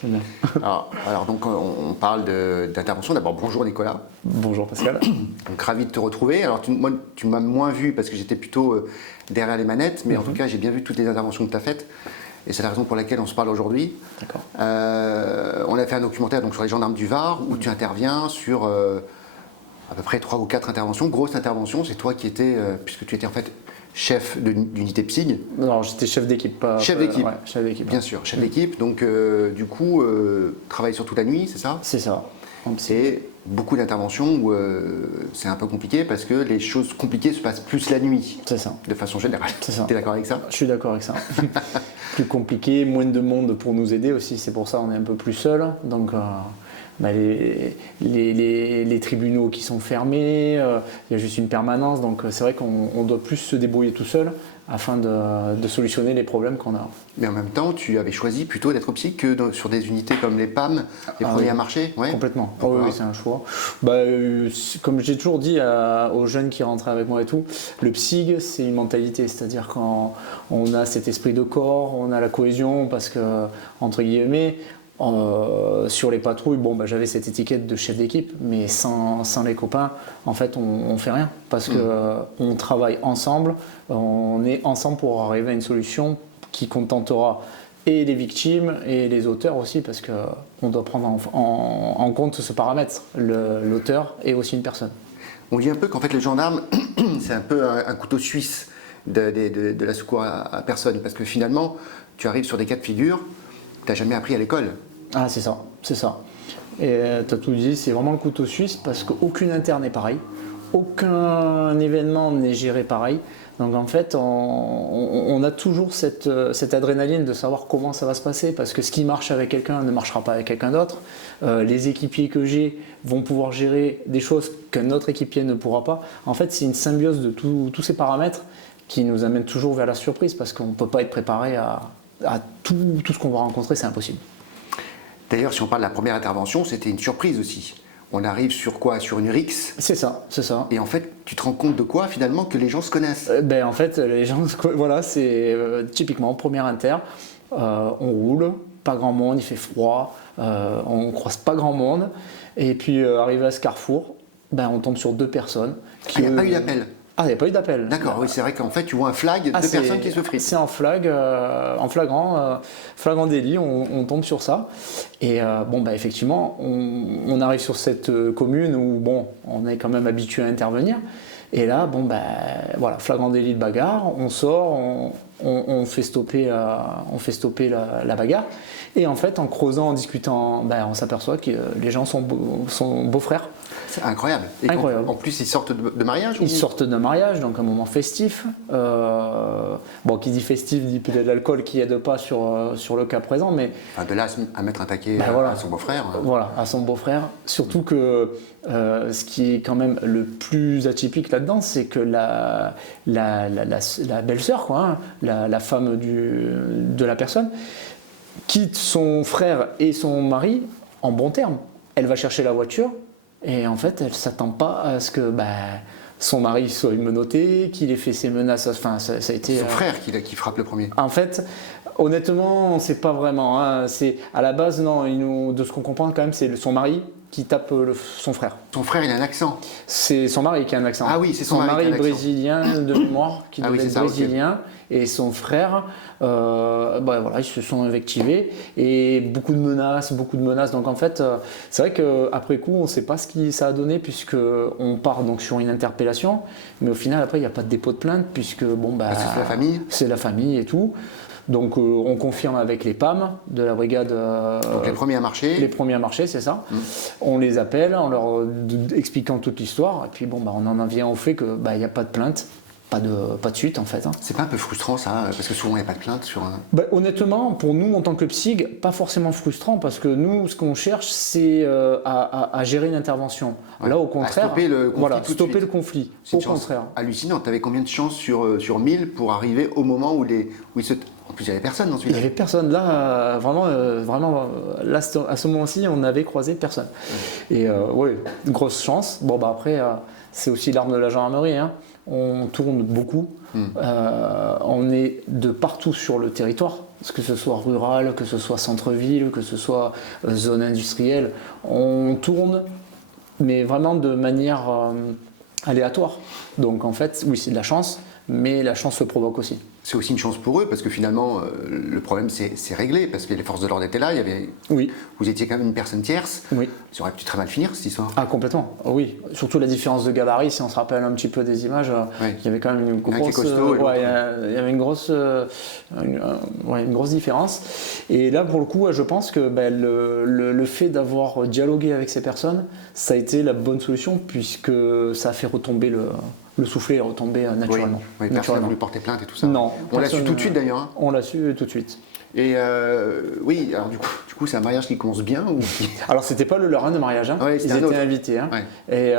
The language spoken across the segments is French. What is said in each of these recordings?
c'est bien. Alors donc on parle d'intervention. D'abord, bonjour Nicolas. Bonjour Pascal. Donc ravi de te retrouver. Alors moi, tu m'as moins vu parce que j'étais plutôt derrière les manettes, mais en tout cas j'ai bien vu toutes les interventions que tu as faites. Et c'est la raison pour laquelle on se parle aujourd'hui. D'accord. On a fait un documentaire donc, sur les gendarmes du Var où tu interviens sur à peu près 3 ou 4 interventions. Grosse intervention, c'est toi qui étais, puisque tu étais en fait chef d'unité PSIG. Non, j'étais chef d'équipe. Chef d'équipe. Ouais, chef d'équipe. Bien sûr, chef d'équipe. Donc du coup, travaille surtout la nuit, c'est ça? C'est ça. C'est beaucoup d'interventions où c'est un peu compliqué parce que les choses compliquées se passent plus la nuit. C'est ça. De façon générale. C'est ça. Tu es d'accord avec ça? Je suis d'accord avec ça. Plus compliqué, moins de monde pour nous aider aussi, c'est pour ça qu'on est un peu plus seul. Donc les tribunaux qui sont fermés, il y a juste une permanence, donc c'est vrai qu'on doit plus se débrouiller tout seul afin de solutionner les problèmes qu'on a. Mais en même temps, tu avais choisi plutôt d'être psy que sur des unités comme les PAM, les premiers à marcher, ouais. Complètement. Oui, c'est un choix. Comme j'ai toujours dit aux jeunes qui rentraient avec moi et tout, le PSIG, c'est une mentalité. C'est-à-dire quand on a cet esprit de corps, on a la cohésion, parce que, entre guillemets, sur les patrouilles, j'avais cette étiquette de chef d'équipe, mais sans les copains, en fait, on fait rien. Parce qu'on travaille ensemble, on est ensemble pour arriver à une solution qui contentera et les victimes et les auteurs aussi, parce qu'on doit prendre en compte ce paramètre. L'auteur est aussi une personne. On dit un peu qu'en fait les gendarmes, c'est un peu un couteau suisse de la secours à personne, parce que finalement, tu arrives sur des cas de figure que tu n'as jamais appris à l'école. Ah, c'est ça. Et tu as tout dit, c'est vraiment le couteau suisse, parce qu'aucune inter n'est pareil, aucun événement n'est géré pareil. Donc en fait, on a toujours cette adrénaline de savoir comment ça va se passer, parce que ce qui marche avec quelqu'un ne marchera pas avec quelqu'un d'autre. Les équipiers que j'ai vont pouvoir gérer des choses qu'un autre équipier ne pourra pas. En fait, c'est une symbiose de tous ces paramètres qui nous amène toujours vers la surprise, parce qu'on ne peut pas être préparé à tout ce qu'on va rencontrer, c'est impossible. D'ailleurs, si on parle de la première intervention, c'était une surprise aussi. On arrive sur quoi? Sur une rixe. C'est ça. Et en fait, tu te rends compte de quoi finalement? Que les gens se connaissent. En fait, les gens, voilà, c'est typiquement première inter. On roule, pas grand monde, il fait froid, on croise pas grand monde. Et puis arrivé à ce carrefour, on tombe sur 2 personnes. Il n'y a pas eu d'appel. Ah, il n'y a pas eu d'appel. D'accord, oui, c'est vrai qu'en fait, tu vois un flag de personnes qui se fritent. C'est en flagrant délit, on tombe sur ça. Et effectivement, on arrive sur cette commune où on est quand même habitué à intervenir. Et là, flagrant délit de bagarre, on sort, on fait stopper la bagarre. Et en fait, en creusant, en discutant, on s'aperçoit que les gens sont beaux-frères. C'est incroyable. Et incroyable. En plus, ils sortent de mariage? Ils sortent d'un mariage, donc un moment festif. Qui dit festif dit peut-être l'alcool qui aide pas sur le cas présent, mais de là à mettre un taquet à son beau-frère. Voilà, à son beau-frère. Surtout que ce qui est quand même le plus atypique là-dedans, c'est que la belle-sœur, la femme de la personne, quitte son frère et son mari en bons termes. Elle va chercher la voiture et en fait, elle ne s'attend pas à ce que son mari soit menotté, qu'il ait fait ses menaces. Enfin, ça a été. Son frère qui frappe le premier. En fait, honnêtement, on ne sait pas vraiment. C'est à la base, non. De ce qu'on comprend quand même, c'est son mari qui tape son frère. Son frère, il a un accent. C'est son mari qui a un accent. Ah oui, c'est son mari qui a un accent. Brésilien de mémoire, qui devait être brésilien, okay. Et son frère, ils se sont invectivés et beaucoup de menaces. Donc en fait, c'est vrai qu'après coup, on ne sait pas ce que ça a donné, puisque on part donc sur une interpellation, mais au final après, il n'y a pas de dépôt de plainte, puisque c'est la famille. C'est la famille et tout. Donc on confirme avec les PAM de la brigade. Donc les premiers à marcher. Les premiers à marcher, c'est ça. On les appelle en leur expliquant toute l'histoire. Et puis on en vient au fait que il n'y a pas de plainte, pas de suite en fait. C'est pas un peu frustrant ça, parce que souvent il n'y a pas de plainte sur un. Honnêtement, pour nous en tant que psyg, pas forcément frustrant, parce que nous ce qu'on cherche c'est à gérer une intervention. Ouais. Là au contraire, à stopper le conflit. Au contraire. Hallucinant. Tu avais combien de chances sur 1000 pour arriver au moment où il se. En plus, il n'y avait personne dans celui-là. Il n'y avait personne. Là, vraiment, là, à ce moment-ci, on n'avait croisé personne. Et grosse chance. Après, c'est aussi l'arme de la gendarmerie. On tourne beaucoup. On est de partout sur le territoire. que ce soit rural, que ce soit centre-ville, que ce soit zone industrielle, on tourne, mais vraiment de manière aléatoire. Donc en fait, oui, c'est de la chance, mais la chance se provoque aussi. C'est aussi une chance pour eux parce que finalement, le problème c'est réglé parce que les forces de l'ordre étaient là, Oui. Vous étiez quand même une personne tierce. Oui. Ça aurait pu très mal finir cette histoire. Ah, complètement, oui. Surtout la différence de gabarit, si on se rappelle un petit peu des images, il y avait quand même une grosse, il y avait une grosse différence. Et là, pour le coup, je pense que le fait d'avoir dialogué avec ces personnes, ça a été la bonne solution puisque ça a fait retomber le soufflet est retombé naturellement. Oui, personne n'a voulu porter plainte et tout ça. Non. On l'a su tout de suite d'ailleurs. Hein. On l'a su tout de suite. Et oui, alors du coup c'est un mariage qui commence bien ou... Alors c'était pas le leur de mariage, hein. Ils étaient invités. Hein. Ouais. Et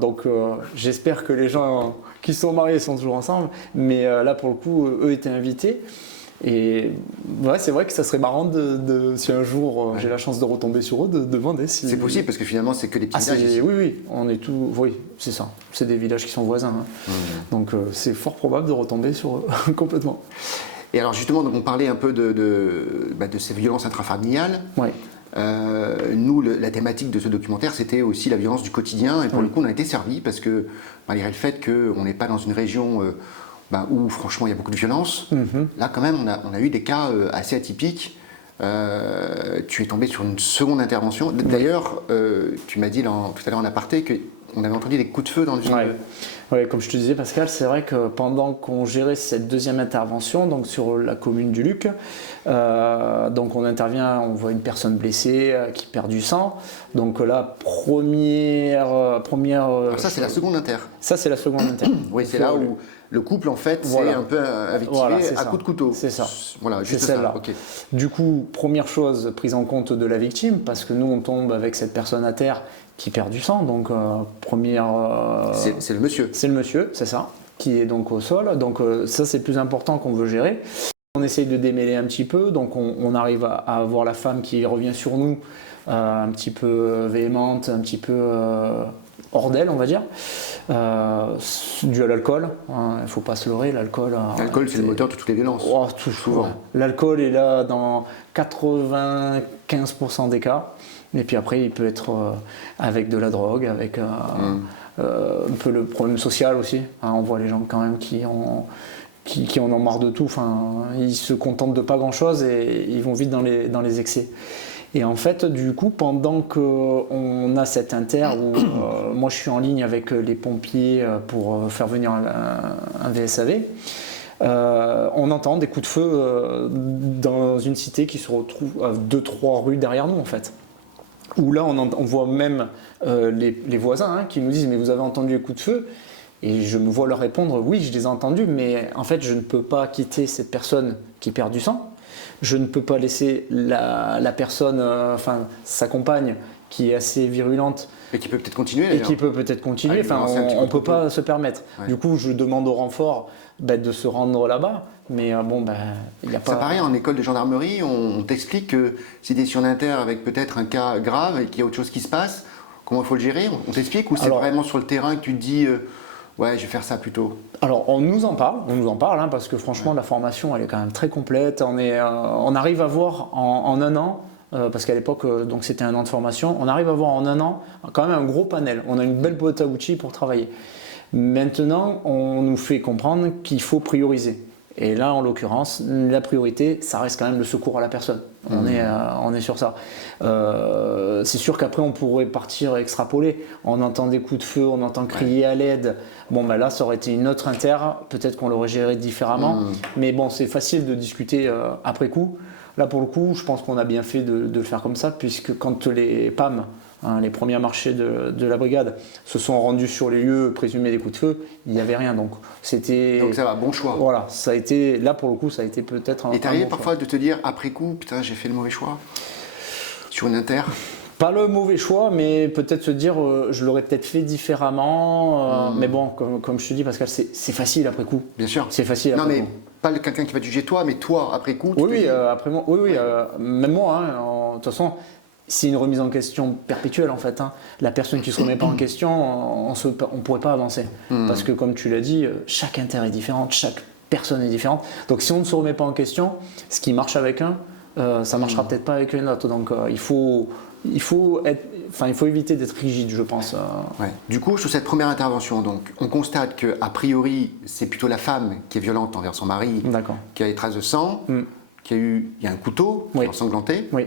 donc j'espère que les gens qui sont mariés sont toujours ensemble, mais là pour le coup eux étaient invités. Et ouais, c'est vrai que ça serait marrant si un jour j'ai la chance de retomber sur eux, de demander si... C'est possible parce que finalement c'est que des petits villages ici. Oui, on est tout... Oui, c'est ça. C'est des villages qui sont voisins. Hein. Donc c'est fort probable de retomber sur eux complètement. Et alors justement, donc on parlait un peu de ces violences intrafamiliales. Ouais. Nous, la thématique de ce documentaire, c'était aussi la violence du quotidien. Et pour le coup, on a été servi parce que malgré le fait qu'on n'est pas dans une région... où franchement il y a beaucoup de violence. Là quand même on a eu des cas assez atypiques. Tu es tombé sur une seconde intervention. D'ailleurs, tu m'as dit tout à l'heure en aparté qu'on avait entendu des coups de feu dans le village. Ouais, comme je te disais Pascal, c'est vrai que pendant qu'on gérait cette deuxième intervention, donc sur la commune du Luc, donc on intervient, on voit une personne blessée qui perd du sang. Donc là, première. Alors ça c'est la seconde inter. Ça c'est la seconde inter. Oui, c'est là où le couple en fait c'est un peu invectivé à coups de couteau. C'est ça. Voilà, juste c'est celle-là. Ça. Okay. Du coup, première chose, prise en compte de la victime, parce que nous on tombe avec cette personne à terre qui perd du sang, donc première... c'est le monsieur. C'est le monsieur, c'est ça, qui est donc au sol, donc ça c'est le plus important qu'on veut gérer. On essaye de démêler un petit peu, donc on arrive à avoir la femme qui revient sur nous, un petit peu véhémente, un petit peu hors d'elle, on va dire, dû à l'alcool, hein, il ne faut pas se leurrer, l'alcool... L'alcool c'est le moteur de toutes les violences. Oh, souvent. Ouais. L'alcool est là dans 95% des cas. Et puis après, il peut être avec de la drogue, avec un peu le problème social aussi. Hein, on voit les gens quand même qui en ont marre de tout. Enfin, ils se contentent de pas grand-chose et ils vont vite dans les excès. Et en fait, du coup, pendant qu'on a cette inter où moi je suis en ligne avec les pompiers pour faire venir un VSAV, on entend des coups de feu dans une cité qui se retrouve à 2-3 rues derrière nous en fait. Où là, on voit même les voisins qui nous disent « mais vous avez entendu les coups de feu ?» Et je me vois leur répondre « oui, je les ai entendus, mais en fait, je ne peux pas quitter cette personne qui perd du sang. Je ne peux pas laisser la personne, sa compagne, qui est assez virulente. » Et qui peut peut-être continuer d'ailleurs. Et qui peut peut-être continuer, on ne peut pas se permettre. Ouais. Du coup, je demande au renfort de se rendre là-bas. Mais il n'y a pas... Ça paraît, en école de gendarmerie, on t'explique que si tu es sur l'inter avec peut-être un cas grave et qu'il y a autre chose qui se passe, comment il faut le gérer? On t'explique ou c'est vraiment sur le terrain que tu te dis ouais, je vais faire ça plutôt? Alors on nous en parle hein, parce que franchement la formation elle est quand même très complète. On arrive à voir en un an, parce qu'à l'époque donc c'était un an de formation, on arrive à voir en un an quand même un gros panel. On a une belle boîte à outils pour travailler. Maintenant, on nous fait comprendre qu'il faut prioriser. Et là, en l'occurrence, la priorité, ça reste quand même le secours à la personne. On est sur ça. C'est sûr qu'après, on pourrait partir extrapoler. On entend des coups de feu, on entend crier à l'aide. Là, ça aurait été une autre inter. Peut-être qu'on l'aurait géré différemment. Mais bon, c'est facile de discuter après coup. Là, pour le coup, je pense qu'on a bien fait de le faire comme ça, puisque quand les PAM, les premiers marchés de la brigade se sont rendus sur les lieux présumés des coups de feu, il n'y avait rien. Donc ça va, bon choix. Voilà, ça a été, là pour le coup, ça a été peut-être un. Et t'es arrivé parfois de te dire après coup, putain, j'ai fait le mauvais choix sur une inter? Pas le mauvais choix, mais peut-être se dire je l'aurais peut-être fait différemment. Mais bon, comme je te dis, Pascal, c'est facile après coup. Bien sûr. C'est facile après coup. Non, mais pas quelqu'un qui va te juger toi, mais toi après coup. Après moi, même moi, de toute façon. C'est une remise en question perpétuelle en fait. Hein. La personne qui ne se remet pas en question, on ne pourrait pas avancer. Parce que comme tu l'as dit, chaque inter est différente, chaque personne n'est différente. Donc si on ne se remet pas en question, ce qui marche avec un, ça ne marchera peut-être pas avec une autre. Donc il faut éviter d'être rigide, je pense. Ouais. Du coup, sur cette première intervention, donc, on constate qu'a priori, c'est plutôt la femme qui est violente envers son mari, qui a des traces de sang, il y a un couteau qui est ensanglanté. Oui.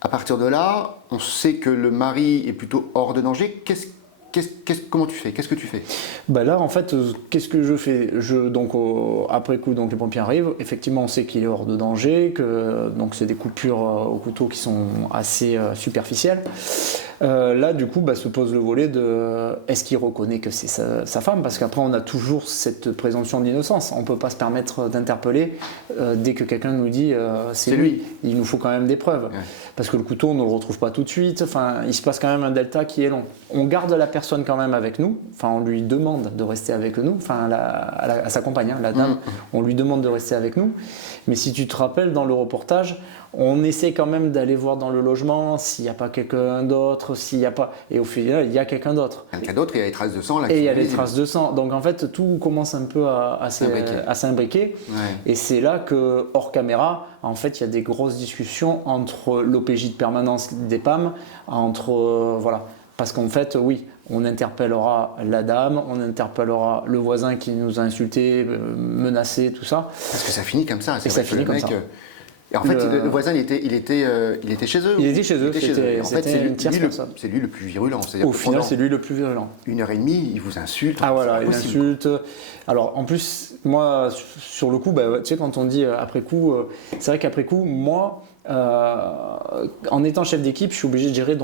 À partir de là, on sait que le mari est plutôt hors de danger. Comment tu fais? Qu'est-ce que tu fais? Là, en fait, qu'est-ce que je fais? Après coup, donc, les pompiers arrivent. Effectivement, on sait qu'il est hors de danger, que c'est des coupures au couteau qui sont assez superficielles. Là, du coup, se pose le volet de est-ce qu'il reconnaît que c'est sa femme? Parce qu'après, on a toujours cette présomption d'innocence. On ne peut pas se permettre d'interpeller dès que quelqu'un nous dit c'est lui. Il nous faut quand même des preuves. Ouais. Parce que le couteau, on ne le retrouve pas tout de suite. Enfin, il se passe quand même un delta qui est long. On garde la personne quand même avec nous. Enfin, on lui demande de rester avec nous. Enfin, à sa compagne, la dame, on lui demande de rester avec nous. Mais si tu te rappelles, dans le reportage, on essaie quand même d'aller voir dans le logement s'il n'y a pas quelqu'un d'autre, s'il n'y a pas... Et au final, il y a quelqu'un d'autre. Quelqu'un d'autre, il y a des traces de sang là. Et il y a des traces de sang. Donc en fait, tout commence un peu à s'imbriquer. Ouais. Et c'est là que, hors caméra, en fait, il y a des grosses discussions entre l'OPJ de permanence des PAM, voilà. Parce qu'en fait, oui, on interpellera la dame, on interpellera le voisin qui nous a insultés, menacés, tout ça. Parce que ça finit comme ça. Et ça finit comme ça. Et en fait, le voisin, il était chez eux. Il était chez eux. En fait, c'est une tierce personne. C'est lui le plus virulent. Au final, c'est lui le plus virulent. 1h30, il vous insulte. Ah voilà, il insulte. Alors en plus, moi, sur le coup, tu sais, quand on dit après coup, c'est vrai qu'après coup, moi, en étant chef d'équipe, je suis obligé de gérer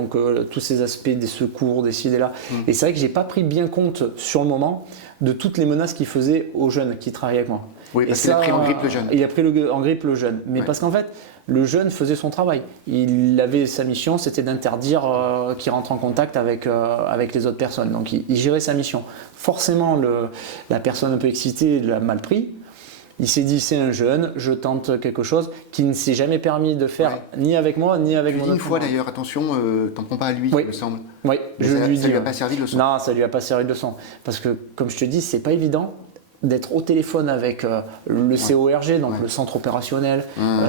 tous ces aspects des secours, des ci, des là. Et c'est vrai que j'ai pas pris bien compte sur le moment de toutes les menaces qu'il faisait aux jeunes qui travaillaient avec moi. Oui, parce qu'il a pris en grippe le jeune. Il a pris en grippe le jeune. Mais parce qu'en fait, le jeune faisait son travail. Il avait sa mission, c'était d'interdire qu'il rentre en contact avec les autres personnes. Donc il gérait sa mission. Forcément, la personne un peu excitée l'a mal pris. Il s'est dit, c'est un jeune, je tente quelque chose qu'il ne s'est jamais permis de faire, ni avec moi, ni avec mon autre. Une fois d'ailleurs, attention, t'en prends pas à lui, il me semble. Oui, ça lui a pas servi de leçon. Non, ça lui a pas servi de leçon. Parce que, comme je te dis, c'est pas évident d'être au téléphone avec le CORG, donc le centre opérationnel,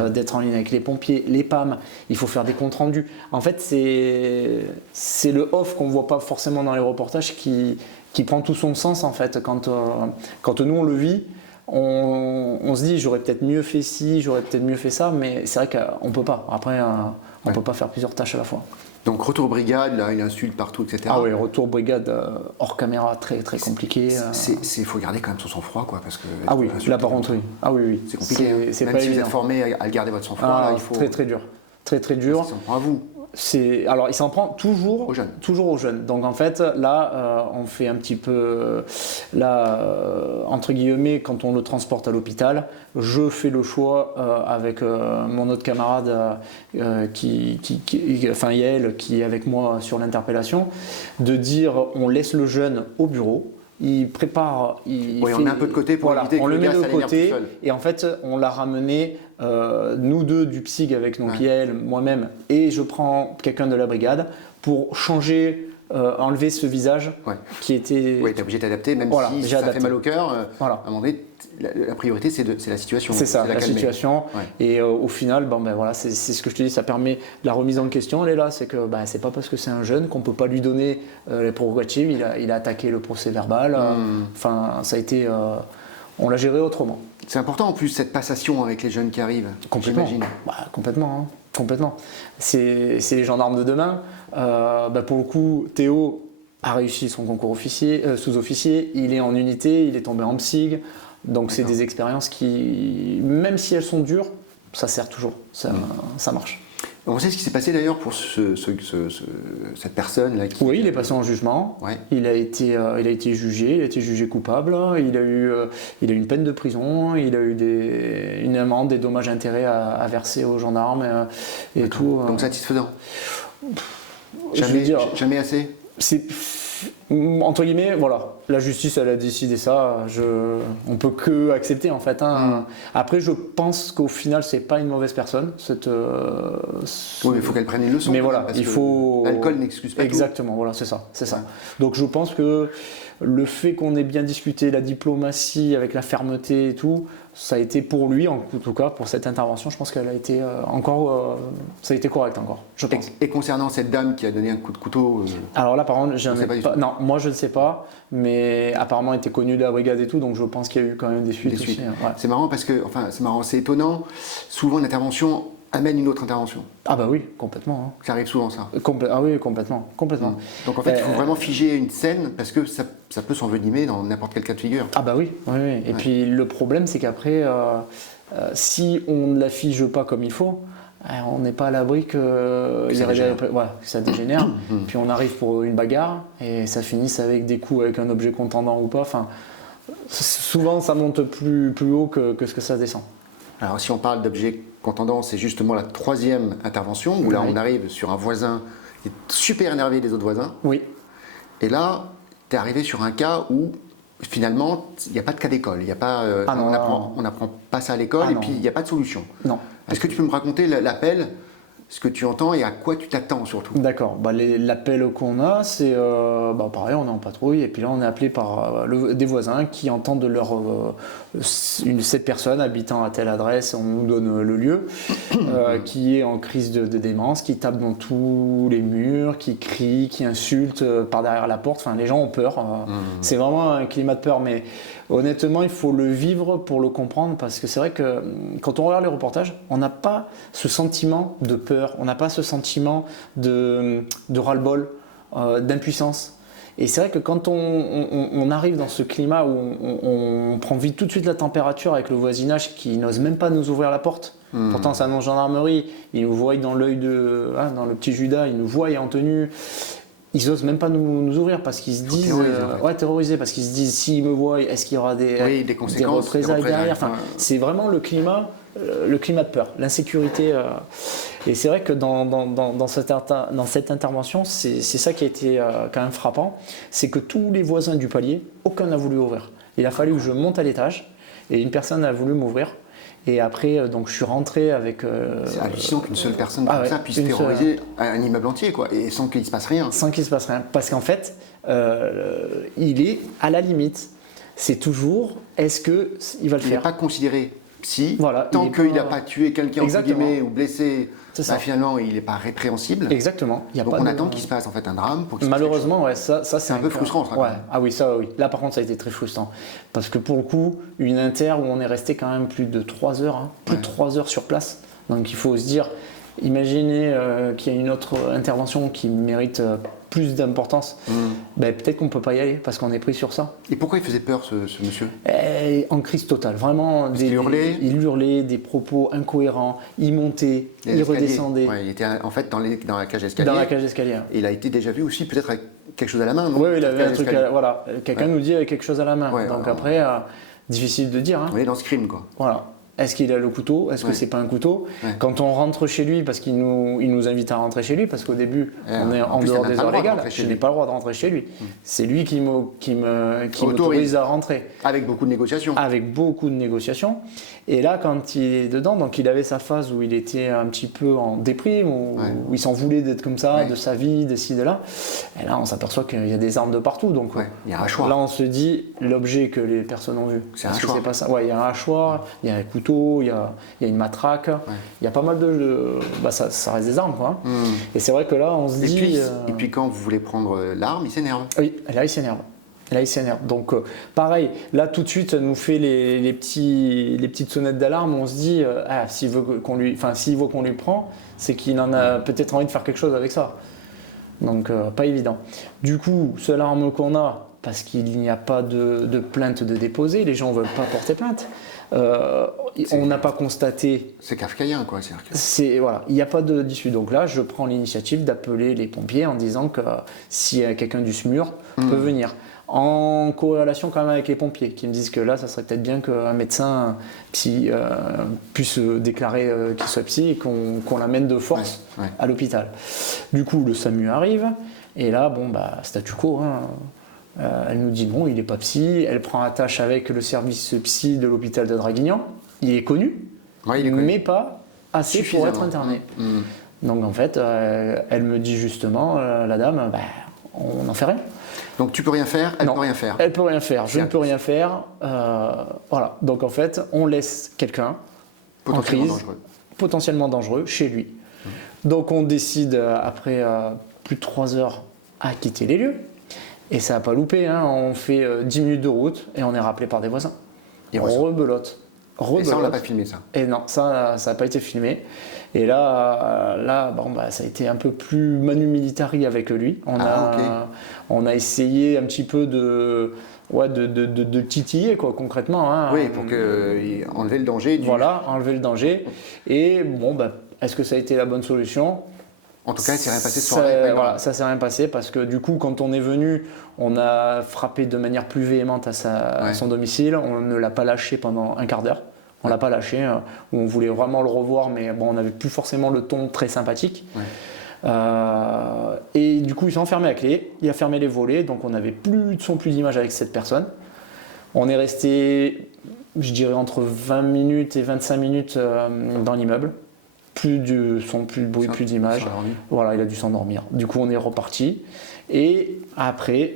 d'être en ligne avec les pompiers, les PAM, il faut faire des comptes rendus. En fait, c'est le off qu'on ne voit pas forcément dans les reportages qui prend tout son sens en fait. Quand nous on le vit, on se dit j'aurais peut-être mieux fait ci, j'aurais peut-être mieux fait ça, mais c'est vrai qu'on ne peut pas. Après, on ne peut pas faire plusieurs tâches à la fois. Donc retour brigade, là, il insulte partout, etc. Ah oui, retour brigade hors caméra, très très compliqué. Il faut garder quand même son sang-froid, quoi, parce que. Ah oui, là par contre, oui. Ah oui, oui. C'est compliqué. C'est même pas si évident. Vous êtes formé à garder votre sang-froid, là, il faut. Très très dur. Très très dur. Ça s'en prend à vous. Alors, il s'en prend toujours aux jeunes. Donc en fait, là, on fait un petit peu, entre guillemets, quand on le transporte à l'hôpital, je fais le choix avec mon autre camarade, Yael, qui est avec moi sur l'interpellation, de dire on laisse le jeune au bureau. Il prépare, on met un peu de côté pour éviter que le gars s'énerve tout seul. Et en fait, on l'a ramené, nous deux du PSIG avec Yael, moi-même, et je prends quelqu'un de la brigade pour changer, enlever ce visage qui était... Oui, tu es obligé de t'adapter, même si ça fait mal au cœur. À un moment donné, la priorité, c'est la situation. C'est ça, la situation. Ouais. Et au final, c'est ce que je te dis, ça permet la remise en question. Elle est là, c'est que c'est pas parce que c'est un jeune qu'on peut pas lui donner les prérogatives. Il a attaqué le procès verbal. Enfin, ça a été, on l'a géré autrement. C'est important en plus cette passation avec les jeunes qui arrivent. Complètement. J'imagine. Complètement. Complètement. C'est les gendarmes de demain. Pour le coup, Théo a réussi son concours sous-officier. Il est en unité, il est tombé en psyg. Donc c'est des expériences qui, même si elles sont dures, ça sert toujours, ça marche. On sait ce qui s'est passé d'ailleurs pour cette personne-là qui... Oui, il est passé en jugement, il a été jugé coupable, il a eu une peine de prison, il a eu une amende, des dommages-intérêts à verser aux gendarmes et tout. Donc satisfaisant. Jamais assez. Entre guillemets, voilà, la justice elle a décidé ça, on peut que accepter en fait. Après, je pense qu'au final, c'est pas une mauvaise personne. Oui, mais il faut qu'elle prenne une leçon. Mais voilà, parce il que faut. L'alcool n'excuse pas Exactement, voilà, c'est ça. Ouais. Donc je pense que le fait qu'on ait bien discuté la diplomatie avec la fermeté et tout, ça a été pour lui, en tout cas, pour cette intervention, je pense qu'elle a été ça a été correct encore, je pense. Et concernant cette dame qui a donné un coup de couteau, Alors là, par contre, non, moi je ne sais pas, mais apparemment elle était connue de la brigade et tout, donc je pense qu'il y a eu quand même des suites aussi. Ouais. C'est marrant parce que, c'est étonnant. Souvent, une intervention amène une autre intervention. Ah bah oui, complètement. Ça arrive souvent, ça. Ah oui, complètement. Donc en fait, il faut vraiment figer une scène parce que ça peut s'envenimer dans n'importe quel cas de figure. Ah bah oui. Et puis le problème, c'est qu'après, si on ne la fige pas comme il faut, on n'est pas à l'abri que ça dégénère. Puis on arrive pour une bagarre et ça finisse avec des coups avec un objet contendant ou pas. Enfin, souvent, ça monte plus haut que ce que ça descend. Alors si on parle d'objets contendants, c'est justement la troisième intervention où là on arrive sur un voisin qui est super énervé des autres voisins. Oui. Et là, tu es arrivé sur un cas où finalement il n'y a pas de cas d'école. Il y a pas, on n'apprend pas ça à l'école et puis il n'y a pas de solution. Non. Est-ce que tu peux me raconter l'appel, ce que tu entends et à quoi tu t'attends surtout? D'accord. L'appel qu'on a, c'est pareil, on est en patrouille et puis là on est appelé par des voisins qui entendent cette personne habitant à telle adresse, on nous donne le lieu, qui est en crise de démence, qui tape dans tous les murs, qui crie, qui insulte par derrière la porte. Enfin, les gens ont peur. C'est vraiment un climat de peur, mais honnêtement, il faut le vivre pour le comprendre parce que c'est vrai que quand on regarde les reportages, on n'a pas ce sentiment de peur, on n'a pas ce sentiment de ras-le-bol, d'impuissance. Et c'est vrai que quand on arrive dans ce climat où on prend vite tout de suite la température avec le voisinage qui n'ose même pas nous ouvrir la porte. Pourtant, c'est un gendarmerie, ils nous voient dans l'œil dans le petit Judas, ils nous voient en tenue. Ils n'osent même pas nous ouvrir parce qu'ils se disent terrorisés parce qu'ils se disent s'ils me voient, est-ce qu'il y aura des conséquences, représailles derrière. Enfin, c'est vraiment le climat de peur, l'insécurité. Et c'est vrai que dans cette intervention, c'est ça qui a été quand même frappant, c'est que tous les voisins du palier, aucun n'a voulu ouvrir. Il a fallu que je monte à l'étage et une personne a voulu m'ouvrir. Et après, donc je suis rentré avec. C'est hallucinant qu'une seule personne comme ça puisse terroriser un immeuble entier, quoi, et sans qu'il se passe rien. Sans qu'il se passe rien, parce qu'en fait, il est à la limite. C'est toujours, est-ce que il va le faire? Il n'est pas considéré psy. Tant qu'il n'a pas tué quelqu'un entre guillemets ou blessé. Finalement, il n'est pas répréhensible. Exactement. Donc on attend qu'il se passe en fait un drame. Malheureusement, ça c'est un peu frustrant. Ça, Ah oui, ça oui. Là par contre, ça a été très frustrant. Parce que pour le coup, une inter où on est resté quand même plus de 3 heures, plus de 3 heures sur place. Donc il faut se dire, imaginez qu'il y a une autre intervention qui mérite plus d'importance. Peut-être qu'on ne peut pas y aller parce qu'on est pris sur ça. Et pourquoi il faisait peur ce monsieur? En crise totale, vraiment. Il hurlait, des propos incohérents, il montait, il redescendait. Il était en fait dans la cage d'escalier. Dans la cage d'escalier. Et il a été déjà vu aussi peut-être avec quelque chose à la main, non? Oui, il avait un truc voilà. Quelqu'un nous dit avec quelque chose à la main. Donc après, difficile de dire. On est dans ce crime, quoi. Voilà. Est-ce qu'il a le couteau? Est-ce que c'est pas un couteau? Quand on rentre chez lui, parce qu'il nous invite à rentrer chez lui, parce qu'au début, on est en dehors des heures légales, je n'ai pas le droit de rentrer chez lui. C'est lui qui m'autorise à rentrer. Avec beaucoup de négociations. Avec beaucoup de négociations. Et là, quand il est dedans, donc il avait sa phase où il était un petit peu en déprime, où il s'en voulait d'être comme ça, de sa vie, d'ici, de là. Et là, on s'aperçoit qu'il y a des armes de partout. Donc il y a un hachoir. Là, on se dit, l'objet que les personnes ont vu. C'est un hachoir. C'est pas ça. Il y a un hachoir, il y a un couteau, il y a une matraque. Il y a pas mal de... ça reste des armes, quoi. Et c'est vrai que là, on se dit... Et puis quand vous voulez prendre l'arme, il s'énerve. Oui, là, il s'énerve. Donc pareil, là tout de suite, ça nous fait les petites sonnettes d'alarme. On se dit, s'il veut qu'on lui prend, c'est qu'il en a peut-être envie de faire quelque chose avec ça. Donc pas évident. Du coup, seule arme qu'on a, parce qu'il n'y a pas de plainte de déposer, les gens ne veulent pas porter plainte. On n'a pas constaté. C'est kafkaïen, quoi. Il n'y a pas d'issue. Donc là, je prends l'initiative d'appeler les pompiers en disant que si quelqu'un du SMUR peut venir. En corrélation quand même avec les pompiers qui me disent que là, ça serait peut-être bien qu'un médecin psy puisse déclarer qu'il soit psy et qu'on l'amène de force à l'hôpital. Du coup, le SAMU arrive, et là, bon, bah, statu quo, hein. Elle nous dit non, il n'est pas psy, elle prend attache avec le service psy de l'hôpital de Draguignan, il est connu, Ouais, il est connu. mais pas assez pour être interné. Donc en fait, elle me dit justement, la dame, bah, on n'en fait rien. Donc tu peux rien faire, elle Non, peut rien faire. Elle peut rien faire, je ne peux rien faire. Voilà, donc en fait, on laisse quelqu'un en Potentiellement crise, dangereux. potentiellement dangereux, chez lui. Donc on décide, après plus de 3 heures, à quitter les lieux. Et ça n'a pas loupé, hein. On fait 10 minutes de route et on est rappelé par des voisins. Rebelote. Et ça, on l'a pas filmé, ça. Et non, ça n'a pas été filmé. Et là bon, bah, ça a été un peu plus manu militari avec lui. On a essayé un petit peu de titiller, quoi, concrètement. Hein. Oui, pour enlever le danger. Voilà, enlever le danger. Et bon, bah, est-ce que ça a été la bonne solution ? En tout cas, il ne s'est rien passé ce soir-là. Voilà, ça s'est rien passé parce que du coup, quand on est venu, on a frappé de manière plus véhémente à son domicile. On ne l'a pas lâché pendant un quart d'heure. On l'a pas lâché. On voulait vraiment le revoir, mais bon, on n'avait plus forcément le ton très sympathique. Et du coup, il s'est enfermé à clé. Il a fermé les volets, donc on n'avait plus de son, plus d'image avec cette personne. On est resté, je dirais, entre 20 minutes et 25 minutes dans l'immeuble. Plus de son, plus de bruit, plus d'image. Voilà, il a dû s'endormir. Du coup, on est reparti. Et après,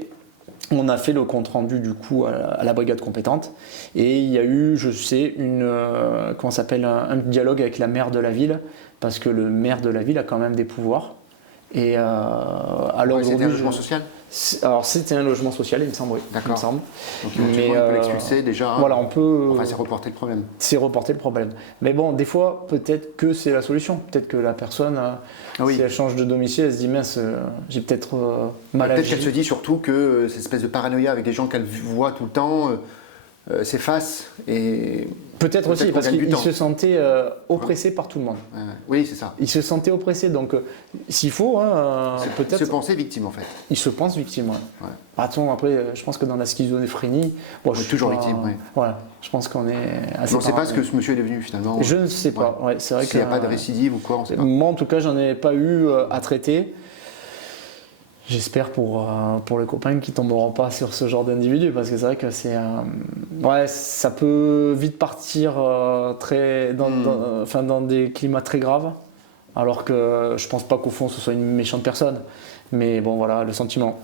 on a fait le compte rendu du coup à la brigade compétente. Et il y a eu, je sais, un dialogue avec la maire de la ville, parce que le maire de la ville a quand même des pouvoirs. Et alors c'était un logement social ? Alors c'était un logement social, il me semble, oui. D'accord. Il me semble. Donc on peut l'expulser déjà. Voilà, on peut. Enfin, c'est reporter le problème. C'est reporter le problème. Mais bon, des fois, peut-être que c'est la solution. Peut-être que la personne, si elle change de domicile, elle se dit mince, j'ai peut-être mal agi. Peut-être qu'elle se dit surtout que cette espèce de paranoïa avec des gens qu'elle voit tout le temps s'efface et. Peut-être aussi, parce qu'il se sentait oppressé par tout le monde. Oui, c'est ça. Il se sentait oppressé, donc s'il faut, peut-être. Il se pensait victime en fait. Il se pense victime, ouais. Attends, après, je pense que dans la schizophrénie. Bon, on est toujours victime, oui. Voilà, je pense qu'on est assez. On ne sait pas ce que ce monsieur est devenu finalement. Je ne sais pas, ouais, c'est vrai S'il n'y a pas de récidive ou quoi, on ne sait pas. Moi, en tout cas, j'en ai pas eu à traiter. J'espère pour les copains qui tomberont pas sur ce genre d'individu, parce que c'est vrai que ça peut vite partir dans des climats très graves, alors que je pense pas qu'au fond ce soit une méchante personne, mais bon voilà, le sentiment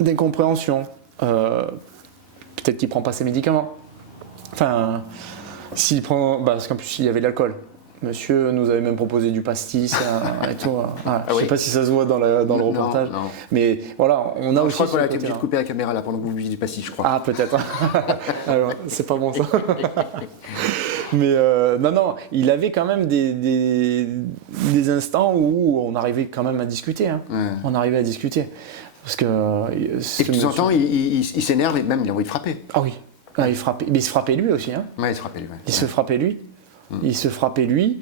d'incompréhension, peut-être qu'il prend pas ses médicaments, enfin s'il prend, parce qu'en plus il y avait de l'alcool. Monsieur nous avait même proposé du pastis et tout. Je ne sais pas si ça se voit dans le reportage. Non. Mais voilà, on a aussi. Je crois qu'on a été obligé de couper la caméra là pendant que vous buviez du pastis, je crois. Ah, peut-être. Alors, c'est pas bon ça. Mais non, il avait quand même des instants où on arrivait quand même à discuter. Hein. Ouais. On arrivait à discuter. Parce que. Et puis de temps en temps, il s'énerve et même il a envie de frapper. Ah oui. Il frappait. Mais il se frappait lui aussi. Hein. Ouais, il se frappait lui. Ouais. Il se frappait lui. Il se frappait lui.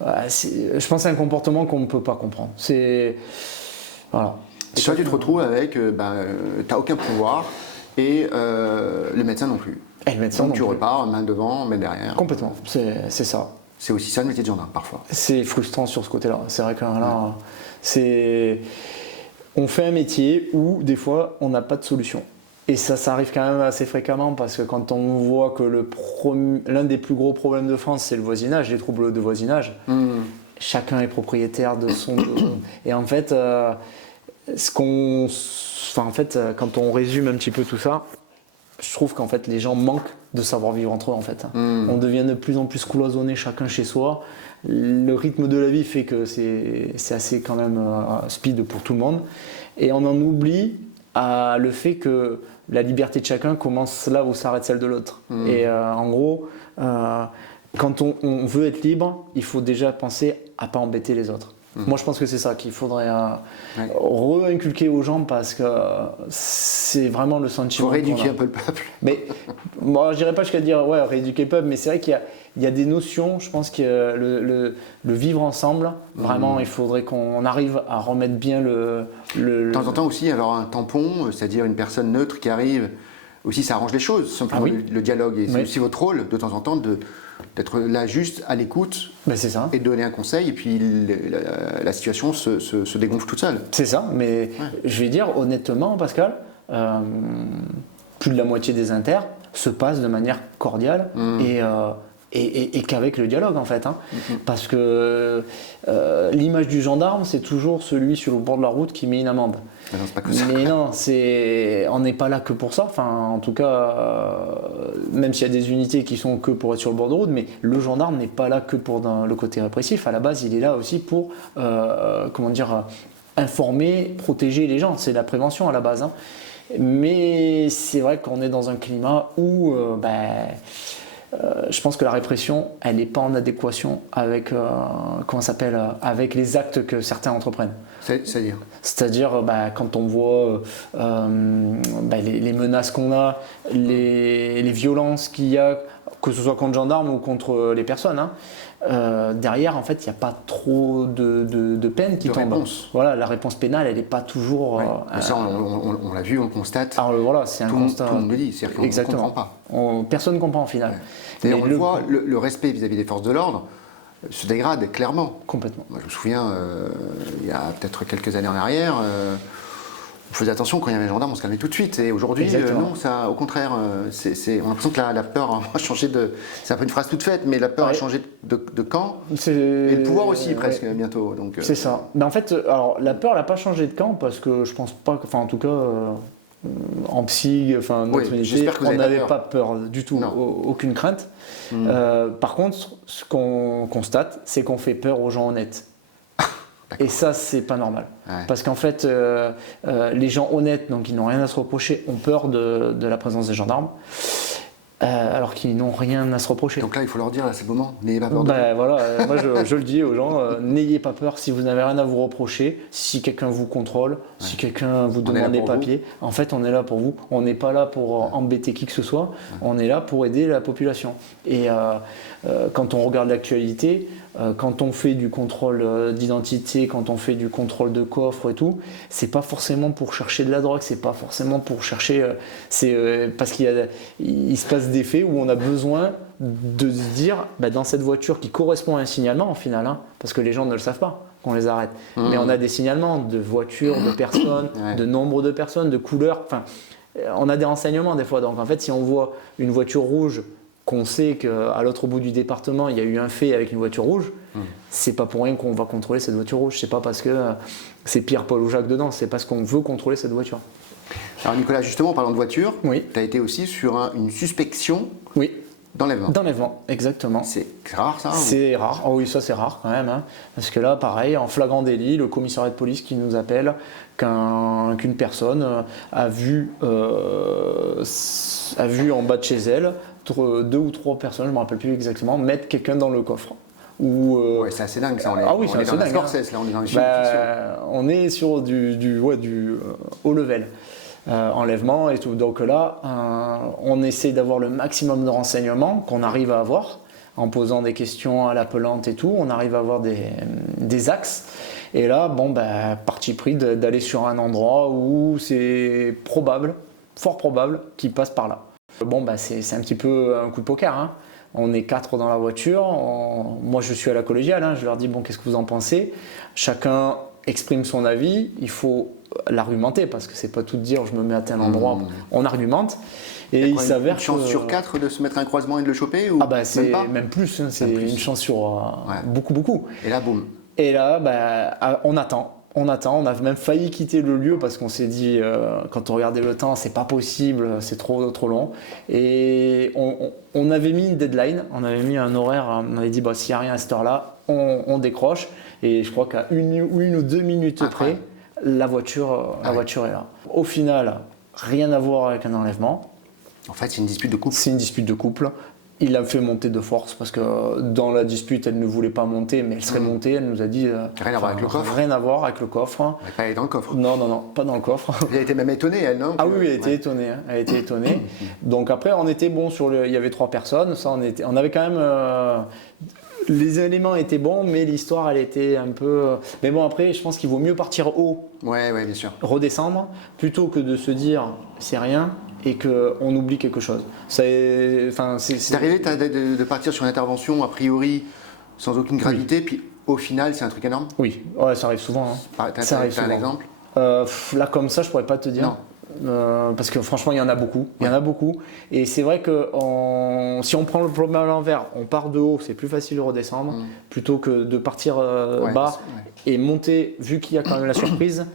Je pense que c'est un comportement qu'on ne peut pas comprendre. Voilà. Et toi, tu te retrouves avec, tu n'as aucun pouvoir et le médecin non plus. Et le médecin donc non tu plus. repars, main devant, main derrière. Complètement, c'est ça. C'est aussi ça le métier de gendarme parfois. C'est frustrant sur ce côté-là. C'est vrai que là, on fait un métier où des fois on n'a pas de solution. Et ça arrive quand même assez fréquemment, parce que quand on voit que l'un des plus gros problèmes de France, c'est le voisinage, les troubles de voisinage, chacun est propriétaire de son... Et en fait, quand on résume un petit peu tout ça, je trouve qu'en fait les gens manquent de savoir vivre entre eux en fait. On devient de plus en plus cloisonné, chacun chez soi. Le rythme de la vie fait que c'est assez quand même speed pour tout le monde. Et on en oublie le fait que la liberté de chacun commence là où s'arrête celle de l'autre. Et en gros, quand on veut être libre, il faut déjà penser à ne pas embêter les autres. Moi, je pense que c'est ça qu'il faudrait re-inculquer aux gens, parce que c'est vraiment le sentiment. Il faut rééduquer un peu le peuple. Mais moi, je dirais pas jusqu'à dire rééduquer le peuple, mais c'est vrai qu'il y a des notions. Je pense que le vivre ensemble, vraiment, il faudrait qu'on arrive à remettre bien De temps en temps aussi, alors un tampon, c'est-à-dire une personne neutre qui arrive, aussi ça arrange les choses, simplement le dialogue. Et c'est aussi votre rôle, de temps en temps, d'être là juste à l'écoute Ben, c'est ça. et de donner un conseil, et puis la situation se dégonfle toute seule. C'est ça, mais je vais dire honnêtement, Pascal, plus de la moitié des inters se passent de manière cordiale et qu'avec le dialogue en fait. Parce que l'image du gendarme, c'est toujours celui sur le bord de la route qui met une amende. Mais non, c'est pas que ça. Mais non, on n'est pas là que pour ça. Enfin, en tout cas, même s'il y a des unités qui sont que pour être sur le bord de route, mais le gendarme n'est pas là que pour le côté répressif. À la base, il est là aussi pour, informer, protéger les gens. C'est la prévention à la base. Mais c'est vrai qu'on est dans un climat où, je pense que la répression, elle n'est pas en adéquation avec, avec les actes que certains entreprennent. C'est-à-dire C'est-à-dire, quand on voit les menaces qu'on a, les violences qu'il y a, que ce soit contre gendarmes ou contre les personnes, derrière, en fait, il n'y a pas trop de peine qui tombe. Réponse. Voilà, la réponse pénale, elle n'est pas toujours. Mais ça, on l'a vu, on le constate. Alors voilà, c'est un constat. Tout le monde le dit, c'est-à-dire qu'on ne comprend pas. Personne ne comprend au final. Et on le voit, le respect vis-à-vis des forces de l'ordre se dégrade clairement. Complètement. Moi, je me souviens, il y a peut-être quelques années en arrière, on faisait attention quand il y avait un gendarme, on se calmait tout de suite. Et aujourd'hui, non, ça, au contraire, on a l'impression que la peur a changé de. C'est un peu une phrase toute faite, mais la peur a changé de camp. Et le pouvoir aussi, presque, bientôt. Donc, c'est ça. Mais en fait, alors, la peur n'a pas changé de camp parce que je pense pas. Enfin, en tout cas. En psy, notre unité, on n'avait pas peur du tout, aucune crainte. Par contre, ce qu'on constate, c'est qu'on fait peur aux gens honnêtes. Et ça, c'est pas normal. Ouais. Parce qu'en fait, les gens honnêtes, donc ils n'ont rien à se reprocher, ont peur de la présence des gendarmes. Alors qu'ils n'ont rien à se reprocher. Donc là, il faut leur dire, là, c'est le moment, n'ayez pas peur de voilà, moi je le dis aux gens, n'ayez pas peur si vous n'avez rien à vous reprocher, si quelqu'un vous contrôle, si quelqu'un vous demande des papiers, en fait on est là pour vous, on n'est pas là pour embêter qui que ce soit, on est là pour aider la population. Et quand on regarde l'actualité, quand on fait du contrôle d'identité, quand on fait du contrôle de coffre et tout, c'est pas forcément pour chercher de la drogue, c'est pas forcément pour chercher, c'est parce qu'il se passe des faits où on a besoin de se dire, dans cette voiture qui correspond à un signalement en final, parce que les gens ne le savent pas qu'on les arrête, mais on a des signalements de voitures, de personnes, de nombre de personnes, de couleurs, enfin, on a des renseignements des fois, donc en fait si on voit une voiture rouge, qu'on sait qu'à l'autre bout du département, il y a eu un fait avec une voiture rouge, c'est pas pour rien qu'on va contrôler cette voiture rouge. C'est pas parce que c'est Pierre, Paul ou Jacques dedans, c'est parce qu'on veut contrôler cette voiture. Alors Nicolas, justement, en parlant de voiture, tu as été aussi sur une suspicion d'enlèvement. D'enlèvement, exactement. C'est rare ça C'est rare, oui ça c'est rare quand même. Parce que là, pareil, en flagrant délit, le commissariat de police qui nous appelle qu'une personne a vu en bas de chez elle 2 ou 3 personnes, je ne me rappelle plus exactement, mettre quelqu'un dans le coffre. C'est assez dingue ça, on est c'est dans la dingue, Scorsese, là, on est dans les films de fiction. On est sur du haut level, enlèvement et tout. Donc là, on essaie d'avoir le maximum de renseignements qu'on arrive à avoir, en posant des questions à l'appelante et tout, on arrive à avoir des axes. Et là, parti pris d'aller sur un endroit où c'est probable, fort probable, qu'il passe par là. C'est un petit peu un coup de poker. On est 4 dans la voiture. Moi, je suis à la collégiale. Je leur dis qu'est-ce que vous en pensez ? Chacun exprime son avis. Il faut l'argumenter parce que c'est pas tout de dire je me mets à tel endroit. On argumente. Et il s'avère une chance sur 4 de se mettre à un croisement et de le choper ou c'est même plus. C'est une chance sur beaucoup. Et là, boum. Et là, on attend. On a même failli quitter le lieu parce qu'on s'est dit, quand on regardait le temps, c'est pas possible, c'est trop long. Et on avait mis une deadline, on avait mis un horaire, on avait dit, s'il n'y a rien à cette heure-là, on décroche. Et je crois qu'à une ou 2 minutes près, la voiture est là. Au final, rien à voir avec un enlèvement. En fait, c'est une dispute de couple. C'est une dispute de couple. Il l'a fait monter de force parce que dans la dispute, elle ne voulait pas monter, mais elle serait montée. Elle nous a dit rien à voir avec le coffre. Rien à voir avec le coffre. Elle n'est pas allée dans le coffre. Non, pas dans le coffre. Elle a été même étonnée, elle, non ? Ah oui, elle a été étonnée. Elle a été étonnée. Donc après, on était bon sur il y avait 3 personnes. Ça, on avait quand même Les éléments étaient bons, mais l'histoire, elle était un peu. Mais bon, après, je pense qu'il vaut mieux partir haut, Ouais, bien sûr. redescendre, plutôt que de se dire c'est rien et qu'on oublie quelque chose. Enfin, C'est arrivé de partir sur une intervention a priori sans aucune gravité, puis au final, c'est un truc énorme. Oui, ouais, ça arrive souvent. Hein. Ça arrive T'as un souvent. exemple? Là, comme ça, je pourrais pas te dire. Non. Parce que franchement, il y en a beaucoup. Il y en a beaucoup. Et c'est vrai que si on prend le problème à l'envers, on part de haut, c'est plus facile de redescendre, plutôt que de partir bas et monter, vu qu'il y a quand même la surprise.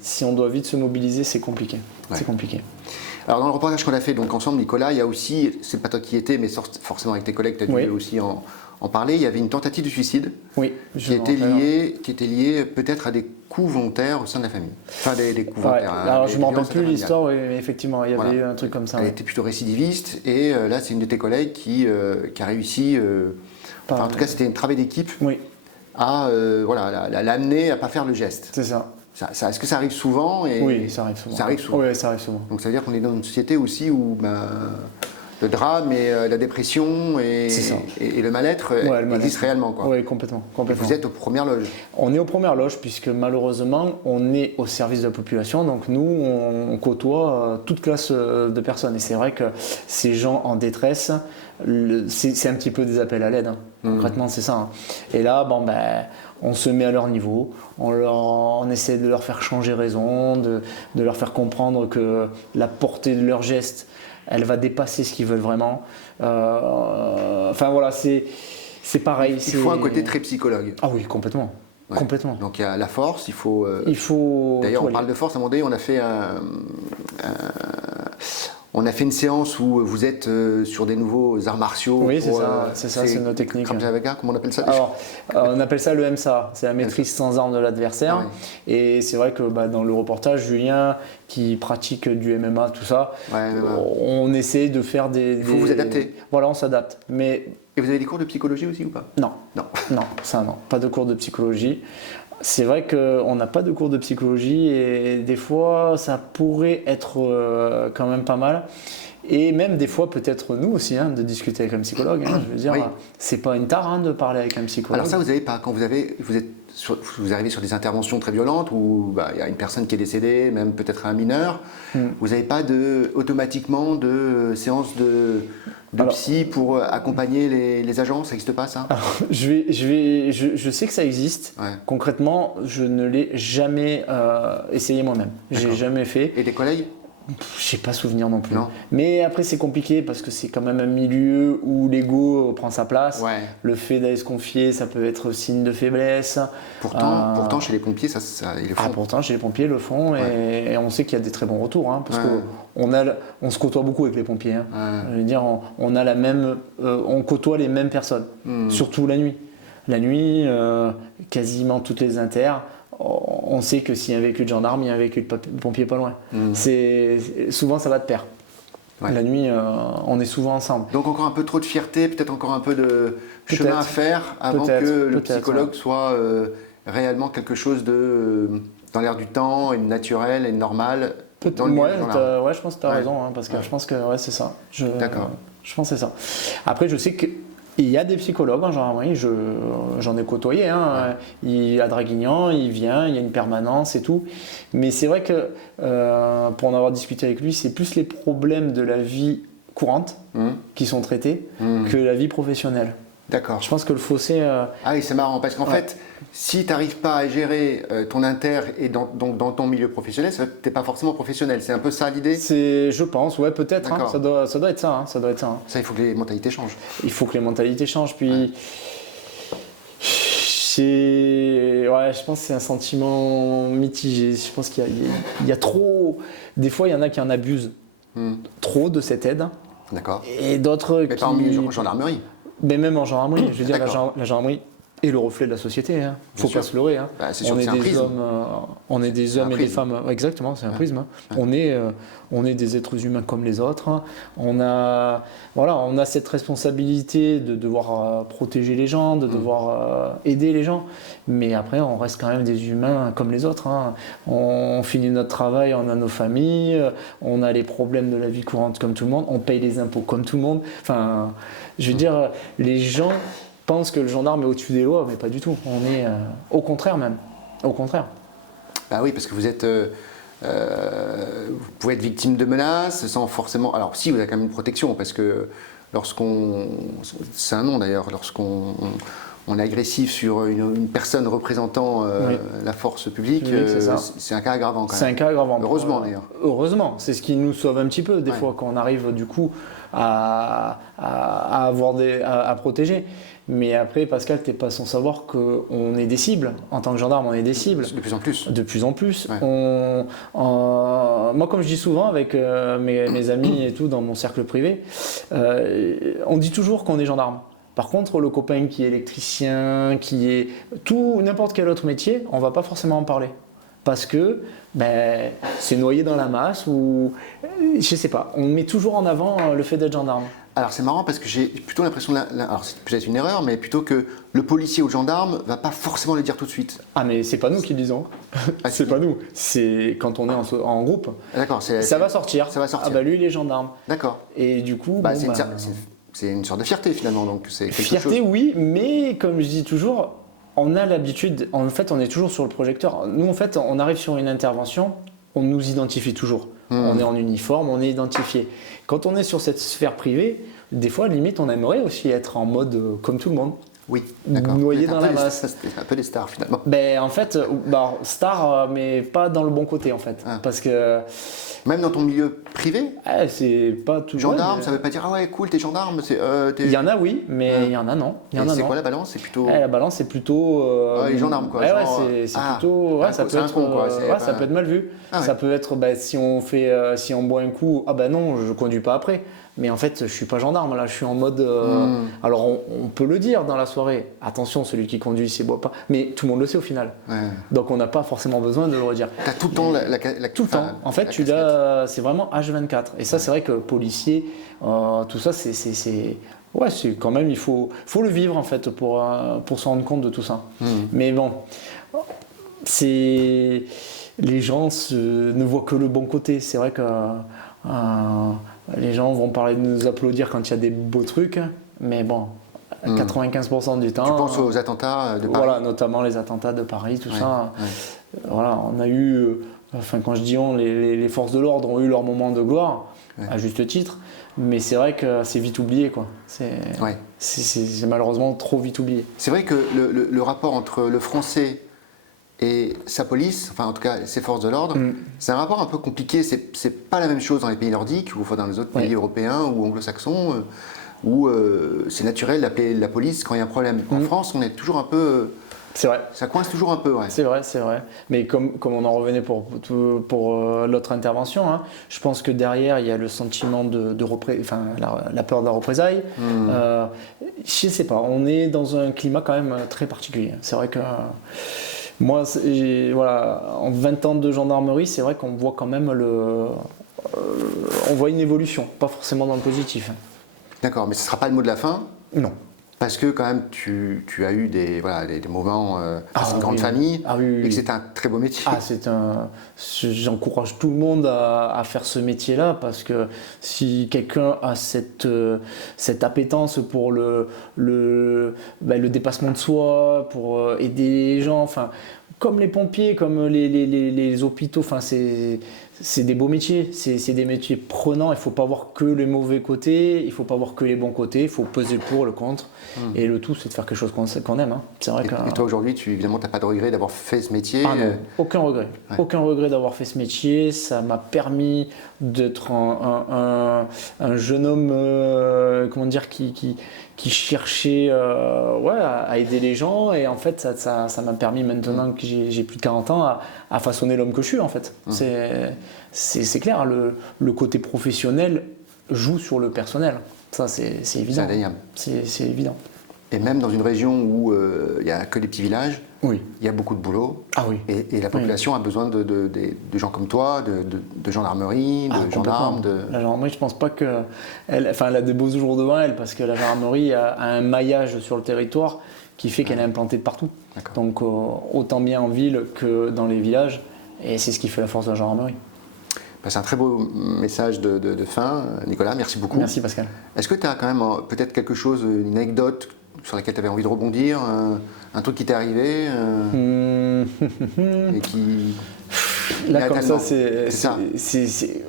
Si on doit vite se mobiliser, c'est compliqué. Ouais. C'est compliqué. Alors dans le reportage qu'on a fait donc ensemble, Nicolas, il y a aussi, c'est pas toi qui y étais, mais forcément avec tes collègues, tu as dû aussi en parler, il y avait une tentative de suicide qui était liée peut-être à des coups volontaires au sein de la famille. Enfin des coups volontaires. Alors je ne me rappelle plus l'histoire, mais effectivement, il y avait eu un truc comme ça. Elle était plutôt récidiviste et là c'est une de tes collègues qui a réussi, en tout cas c'était un travail d'équipe à l'amener à ne pas faire le geste. C'est ça. Est-ce que ça arrive souvent Oui, ça arrive souvent. Ça arrive souvent. Oui, ça arrive souvent. Donc ça veut dire qu'on est dans une société aussi où le drame et la dépression et le mal-être existent réellement. Quoi. Oui, complètement. Et vous êtes aux premières loges. On est aux premières loges puisque malheureusement on est au service de la population, donc nous on côtoie toute classe de personnes et c'est vrai que ces gens en détresse, c'est un petit peu des appels à l'aide, hein. Concrètement c'est ça. Hein. Et là on se met à leur niveau, on essaie de leur faire changer raison, de leur faire comprendre que la portée de leurs gestes, elle va dépasser ce qu'ils veulent vraiment. Enfin voilà, c'est pareil. Il faut un côté très psychologue. Ah oui, complètement. Ouais. Complètement. Donc il y a la force, il faut. D'ailleurs, on parle de force. À un moment donné, on a fait une séance où vous êtes sur des nouveaux arts martiaux. Oui, c'est ça, c'est nos techniques. Comment on appelle ça? Alors, on appelle ça le MSA, c'est la maîtrise sans arme de l'adversaire. Ah ouais. Et c'est vrai que dans le reportage, Julien, qui pratique du MMA, tout ça, on essaie de faire Il faut vous adapter. Voilà, on s'adapte. Et vous avez des cours de psychologie aussi ou pas? Non, pas de cours de psychologie. C'est vrai qu'on n'a pas de cours de psychologie et des fois ça pourrait être quand même pas mal. Et même des fois peut-être nous aussi de discuter avec un psychologue. Je veux dire, c'est pas une tare de parler avec un psychologue. Alors ça vous avez pas, quand vous arrivez sur des interventions très violentes où il y a une personne qui est décédée, même peut-être un mineur, vous n'avez pas automatiquement de séance de psy pour accompagner les agents, ça n'existe pas ça? Alors, je sais que ça existe. Ouais. Concrètement, je ne l'ai jamais essayé moi-même. J'ai jamais fait. Et des collègues? Je n'ai pas souvenir non plus. Non. Mais après, c'est compliqué parce que c'est quand même un milieu où l'ego prend sa place. Ouais. Le fait d'aller se confier, ça peut être signe de faiblesse. Pourtant chez les pompiers, ils le font. Pourtant, chez les pompiers, ils le font et on sait qu'il y a des très bons retours. Parce qu'on se côtoie beaucoup avec les pompiers. Je veux dire, on côtoie les mêmes personnes, surtout la nuit. La nuit, quasiment toutes les inters. On sait que s'il y a un véhicule de gendarme, il y a un véhicule de pompier pas loin. Souvent, ça va de pair. Ouais. La nuit, on est souvent ensemble. Donc encore un peu trop de fierté, peut-être encore un peu de chemin à faire avant que le psychologue soit réellement quelque chose dans l'air du temps, et naturel et normal. Je pense que tu as raison, parce que je pense que c'est ça. D'accord. Je pense que c'est ça. Après, je sais que il y a des psychologues en gendarmerie, j'en ai côtoyé. Il à Draguignan, il vient, il y a une permanence et tout. Mais c'est vrai que pour en avoir discuté avec lui, c'est plus les problèmes de la vie courante qui sont traités que la vie professionnelle. D'accord. Je pense que le fossé. Ah oui, c'est marrant parce qu'en fait, si tu n'arrives pas à gérer ton inter et dans ton milieu professionnel, tu n'es pas forcément professionnel. C'est un peu ça l'idée? Je pense, peut-être. Ça doit être ça. Ça, il faut que les mentalités changent. Il faut que les mentalités changent. Puis, je pense que c'est un sentiment mitigé. Je pense qu'il y a trop. Des fois, il y en a qui en abusent trop de cette aide. D'accord. Et d'autres qui. Mais pas en gendarmerie. Mais même en gendarmerie. Je veux dire, la gendarmerie est le reflet de la société. Faut pas se leurrer. On est des hommes et des femmes. Exactement, c'est un prisme. On est des êtres humains comme les autres. On a cette responsabilité de devoir protéger les gens, de devoir aider les gens. Mais après, on reste quand même des humains comme les autres. On finit notre travail, on a nos familles, on a les problèmes de la vie courante comme tout le monde, on paye les impôts comme tout le monde. Enfin, je veux dire, les gens pense que le gendarme est au-dessus des lois, mais pas du tout. On est au contraire même. Au contraire. Bah oui, parce que vous pouvez être victime de menaces sans forcément. Alors si, vous avez quand même une protection, parce que c'est un nom d'ailleurs, lorsqu'on on est agressif sur une personne représentant la force publique, Oui, c'est un cas aggravant quand même. C'est un cas aggravant. Heureusement d'ailleurs. Heureusement, c'est ce qui nous sauve un petit peu des fois quand on arrive du coup à protéger. Mais après, Pascal, t'es pas sans savoir qu'on est des cibles. En tant que gendarme, on est des cibles. De plus en plus. De plus en plus. Ouais. Moi, comme je dis souvent avec mes amis et tout dans mon cercle privé, on dit toujours qu'on est gendarme. Par contre, le copain qui est électricien, qui est n'importe quel autre métier, on va pas forcément en parler. Parce que c'est noyé dans la masse ou je sais pas. On met toujours en avant le fait d'être gendarme. Alors c'est marrant parce que j'ai plutôt l'impression, alors c'est peut-être une erreur, mais plutôt que le policier ou le gendarme va pas forcément le dire tout de suite. Ah mais c'est pas nous qui le disons. C'est pas nous. C'est quand on est en groupe. D'accord. Ça va sortir. Ça va sortir. Ah bah lui il est gendarme. D'accord. Et du coup. C'est une sorte de fierté finalement, donc c'est quelque fierté chose. Oui, mais comme je dis toujours, on a l'habitude. En fait, on est toujours sur le projecteur. Nous en fait, on arrive sur une intervention, on nous identifie toujours. On est en uniforme, on est identifié. Quand on est sur cette sphère privée, des fois, limite, on aimerait aussi être en mode comme tout le monde. Oui, d'accord. Noyé dans la masse. C'est un peu des stars finalement. En fait, star, mais pas dans le bon côté en fait. Ah. Parce que. Même dans ton milieu privé, c'est pas tout. Gendarme, ça veut pas dire ah ouais cool t'es gendarme. Il y en a oui, mais il y en a non. C'est quoi la balance? C'est plutôt. La balance c'est plutôt. Les gendarmes quoi. C'est plutôt. Ça peut être. Ça peut être mal vu. Ça peut être si on boit un coup, non, je conduis pas après. Mais en fait, je suis pas gendarme là, je suis en mode. Alors on peut le dire dans la soirée. Attention, celui qui conduit, il boit pas. Mais tout le monde le sait au final. Ouais. Donc on n'a pas forcément besoin de le redire. T'as tout le temps tout le temps. En fait, c'est vraiment H24. Et ça, c'est vrai que policier, tout ça, c'est quand même, il faut le vivre en fait pour se rendre compte de tout ça. Mais bon, les gens ne voient que le bon côté. C'est vrai que les gens vont parler de nous applaudir quand il y a des beaux trucs, mais bon, 95% du temps. Tu penses aux attentats de Paris? Voilà, notamment les attentats de Paris, tout ça. Ouais. Voilà, on a eu, quand je dis on, les forces de l'ordre ont eu leur moment de gloire, à juste titre, mais c'est vrai que c'est vite oublié, quoi. C'est malheureusement trop vite oublié. C'est vrai que le rapport entre le français et sa police, enfin en tout cas ses forces de l'ordre, c'est un rapport un peu compliqué. C'est pas la même chose dans les pays nordiques ou dans les autres pays européens ou anglo-saxons où c'est naturel d'appeler la police quand il y a un problème. En France, on est toujours un peu. C'est vrai. Ça coince toujours un peu, ouais. C'est vrai. Mais comme on en revenait pour l'autre intervention, je pense que derrière il y a le sentiment la peur de la représailles. Je sais pas. On est dans un climat quand même très particulier. C'est vrai que. Moi, en 20 ans de gendarmerie, c'est vrai qu'on voit quand même on voit une évolution, pas forcément dans le positif. D'accord, mais ce ne sera pas le mot de la fin? Non. Parce que quand même, tu as eu des moments, c'est une grande famille, et que c'est un très beau métier. J'encourage tout le monde à faire ce métier-là, parce que si quelqu'un a cette appétence pour le dépassement de soi, pour aider les gens, comme les pompiers, comme les hôpitaux, c'est des beaux métiers, c'est des métiers prenants. Il ne faut pas voir que les mauvais côtés, il ne faut pas voir que les bons côtés, il faut peser le pour, le contre. Et le tout, c'est de faire quelque chose qu'on aime. C'est vrai et toi aujourd'hui, évidemment, tu n'as pas de regret d'avoir fait ce métier? Ah non, aucun regret. Ouais. Aucun regret d'avoir fait ce métier. Ça m'a permis d'être un jeune homme qui cherchait à aider les gens. Et en fait, ça m'a permis maintenant que j'ai plus de 40 ans à façonner l'homme que je suis en fait. C'est clair, le côté professionnel joue sur le personnel. Ça, c'est évident. C'est évident. Et même dans une région où il n'y a que des petits villages, il y a beaucoup de boulot. Ah oui. Et la population a besoin de gens comme toi, de gendarmerie, de gendarmes. La gendarmerie, je ne pense pas qu'elle a des beaux jours devant elle, parce que la gendarmerie a un maillage sur le territoire qui fait qu'elle est implantée de partout. Donc autant bien en ville que dans les villages. Et c'est ce qui fait la force de la gendarmerie. C'est un très beau message de fin. Nicolas, merci beaucoup. Merci Pascal. Est-ce que tu as quand même peut-être quelque chose, une anecdote sur laquelle tu avais envie de rebondir, un truc qui t'est arrivé et qui. Là, comme ça, c'est ça.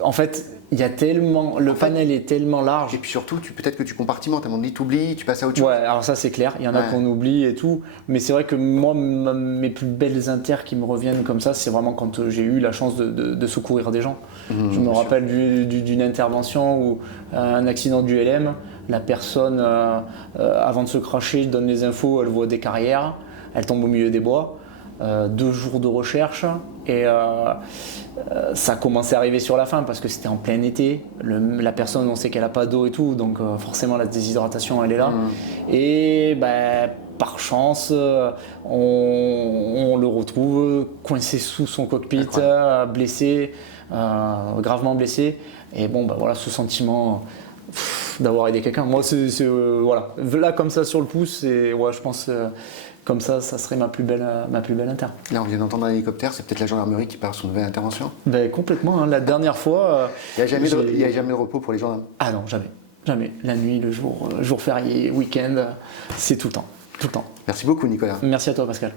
En fait, il y a tellement. Le panel est tellement large. Et puis surtout, peut-être que tu compartimentes. À un moment donné, tu oublies, tu passes à autre chose. Ouais, alors ça, c'est clair. Il y en a qu'on oublie et tout. Mais c'est vrai que moi, mes plus belles inters qui me reviennent comme ça, c'est vraiment quand j'ai eu la chance de secourir des gens. Je me rappelle d'une intervention où un accident du LM, la personne, avant de se cracher, donne les infos, elle voit des carrières, elle tombe au milieu des bois. 2 jours de recherche et ça commençait à arriver sur la fin parce que c'était en plein été. La personne, on sait qu'elle n'a pas d'eau et tout, donc forcément la déshydratation elle est là. Et par chance, on le retrouve coincé sous son cockpit, blessé, gravement blessé. Et bon, voilà, ce sentiment d'avoir aidé quelqu'un. Moi, voilà. Là, comme ça sur le pouce, je pense. Comme ça serait ma plus belle inter. Là, on vient d'entendre un hélicoptère, c'est peut-être la gendarmerie qui part sur une nouvelle intervention. Complètement, hein. La dernière fois. Il n'y a jamais de repos pour les gendarmes. Ah non, jamais. Jamais. La nuit, le jour férié, week-end, c'est tout le temps. Tout le temps. Merci beaucoup, Nicolas. Merci à toi, Pascal.